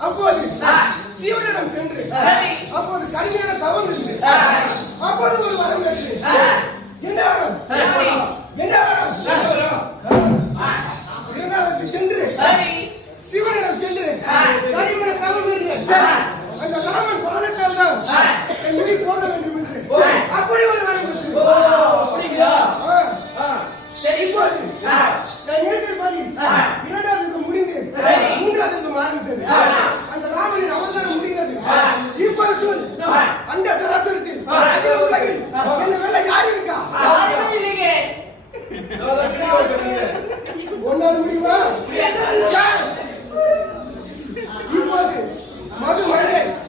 அப்போது சீவனிடம் சென்று அப்போது கடுமையான தவம் இருந்து அப்போது ஒரு வரம் பெற்று என்ன வரம் இரண்டாவது சென்று சிவனிடம் சென்று கடுமையான தவம் இருந்து அந்த ராமன் பாலத்தால் தான் என் உயிர் போக வேண்டும் என்று அப்படி ஒரு வரம் பெற்று சரி இப்போது நான் நேற்றில் பாதி இரண்டாவதுக்கு முடிந்து மூன்றாவதுக்கு மாறிவிட்டது அந்த ராமனின் அவதாரம் முடிந்தது இப்போது சொல் அந்த சராசரத்தில் உலகில் என்ன வேலை யார் இருக்கா ஒன்னாவது முடியுமா